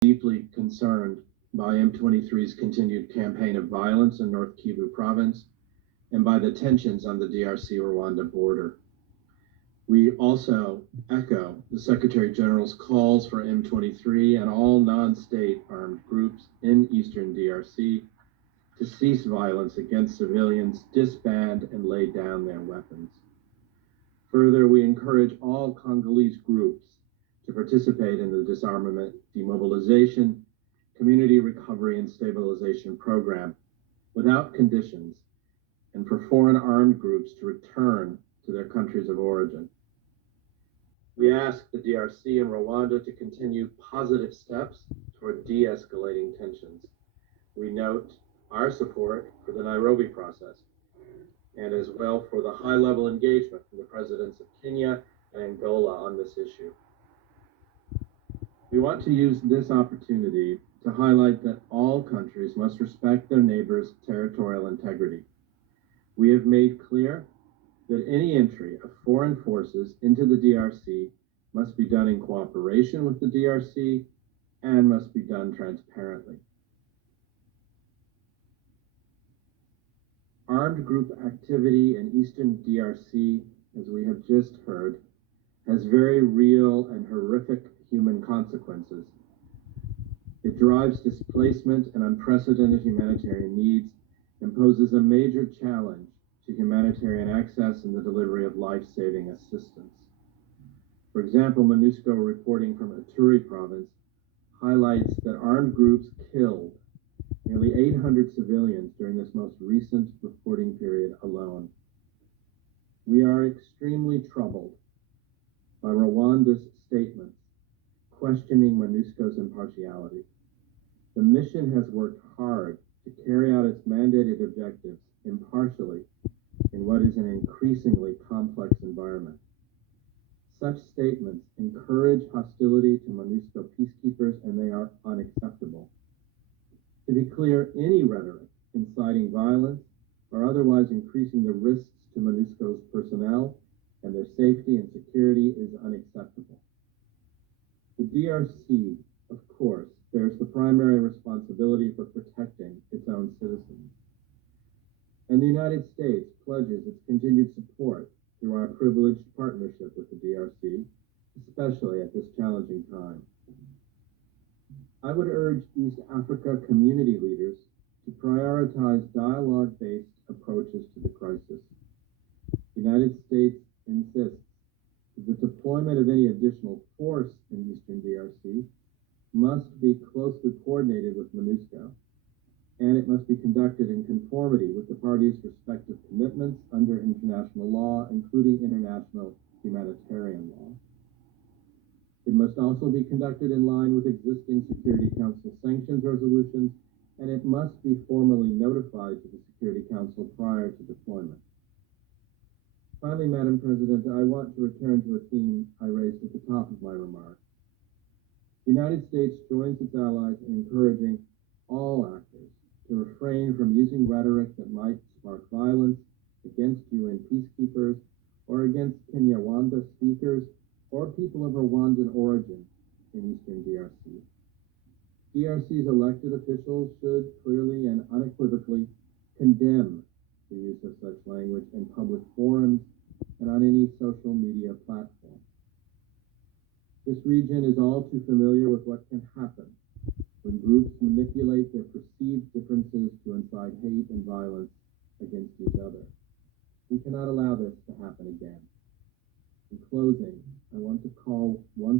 deeply concerned by M23's continued campaign of violence in North Kivu province and by the tensions on the DRC-Rwanda border. We also echo the Secretary General's calls for M23 and all non-state armed groups in Eastern DRC to cease violence against civilians, disband, and lay down their weapons. Further, we encourage all Congolese groups to participate in the disarmament, demobilization, community recovery, and stabilization program without conditions, and for foreign armed groups to return to their countries of origin. We ask the DRC and Rwanda to continue positive steps toward de-escalating tensions. We note our support for the Nairobi process and as well for the high-level engagement from the presidents of Kenya and Angola on this issue. We want to use this opportunity to highlight that all countries must respect their neighbors' territorial integrity. We have made clear that any entry of foreign forces into the DRC must be done in cooperation with the DRC and must be done transparently. Armed group activity in Eastern DRC, as we have just heard, has very real and horrific human consequences. It drives displacement and unprecedented humanitarian needs and poses a major challenge to humanitarian access and the delivery of life-saving assistance. For example, MONUSCO reporting from Ituri province highlights that armed groups killed nearly 800 civilians during this most recent reporting period alone. We are extremely troubled by Rwanda's statements questioning MONUSCO's impartiality. The mission has worked hard to carry out its mandated objectives impartially in what is an increasingly complex environment. Such statements encourage hostility to MONUSCO peacekeepers, and they are unacceptable. To be clear, any rhetoric inciting violence or otherwise increasing the risks to MONUSCO's personnel and their safety and security is unacceptable. The DRC, of course, bears the primary responsibility for protecting its own citizens. And the United States pledges its continued support through our privileged partnership with the DRC, especially at this challenging time. I would urge East Africa community leaders to prioritize dialogue-based approaches to the crisis. The United States insists that the deployment of any additional force in Eastern DRC must be closely coordinated with MONUSCO, and it must be conducted in conformity with the parties' respective commitments under international law, including international humanitarian law. It must also be conducted in line with existing Security Council sanctions resolutions, and it must be formally notified to the Security Council prior to deployment. Finally, Madam President, I want to return to a theme I raised at the top of my remarks. The United States joins its allies in encouraging all actors to refrain from using rhetoric that might spark violence against UN peacekeepers or against Kinyarwanda speakers or people of Rwandan origin in Eastern DRC. DRC's elected officials should clearly and unequivocally condemn the use of such language in public forums and on any social media platform. This region is all too familiar with what can happen when groups manipulate their perceived differences to incite hate and violence against each other. We cannot allow this to happen again. In closing, I want to call once